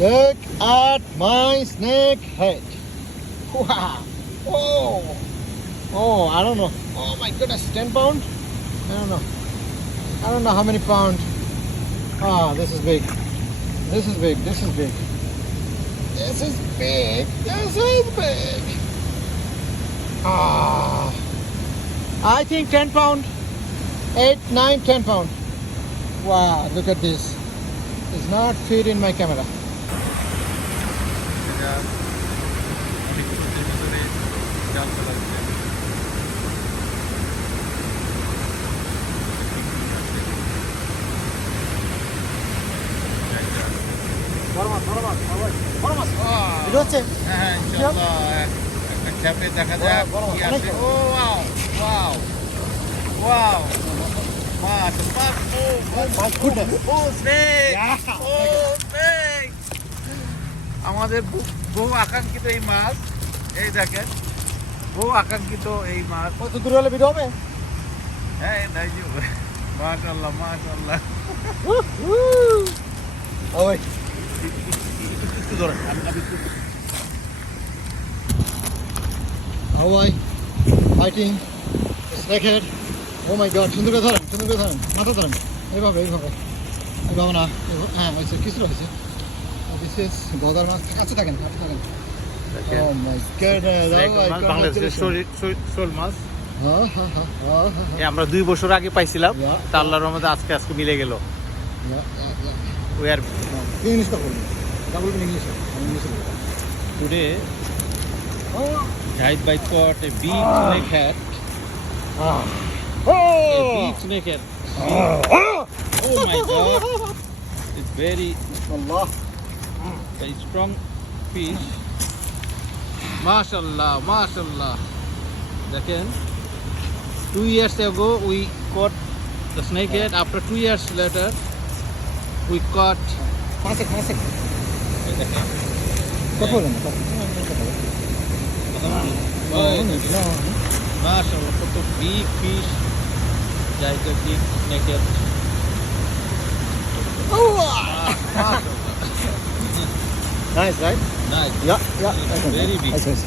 Look at my snake head. Wow. Oh. Oh, I don't know. Oh my goodness, 10 pound? I don't know. I don't know how many pound. Ah, this is big. This is big. This is big. This is big. This is big. Ah. I think 10 pound. 8, 9, 10 pound. Wow, look at this. It's not fit in my camera. এটা হচ্ছে হ্যাঁ ইনশাআল্লাহ একটা খ্যাপে দেখা যাক কি আছে ও ওয়াও ওয়াও ওয়াও মাশাআল্লাহ my goodness. ও স্নেক ও স্নেক আমাদের বহু আকাঙ্ক্ষিত এই মাছ এই দেখেন বহু আকাঙ্ক্ষিত এই মাছ কত দূর হলে ভিডিও হবে? হ্যাঁ তাই যে মাশাআল্লাহ মাশাআল্লাহ Oh wait. একটু ধরেন আমি Hawaii fighting snakehead. Oh my god, সুন্দর করে ধরেন, সুন্দর করে ধরেন, মাথা ধরেন, এইভাবে এইভাবে এইভাবে না, হ্যাঁ হয়েছে, কিছু হয়েছে। বিশেষ গদার মাছ কাছে থাকেন, কাছে থাকেন। Oh my god, বাংলাদেশের শোল মাছ হ্যাঁ হ্যাঁ হ্যাঁ হ্যাঁ এই আমরা 2 বছর আগে পাইছিলাম Yeah. তা আল্লাহর রহমতে আজকে মিলে গেল উই আর ইংলিশ কথা বলুন, double English, English today Oh. Jahid bhai caught a big snakehead. Ah. A big snakehead. Oh my god! It's very Allah. strong fish. Mashallah, mashallah. Again, 2 years ago we caught the snakehead. After 2 years later, we caught. Masuk. Kau boleh nak? Mashallah, what a big fish. Jahid a big snakehead. Nice, right? Nice. Yeah. Very big. Nice.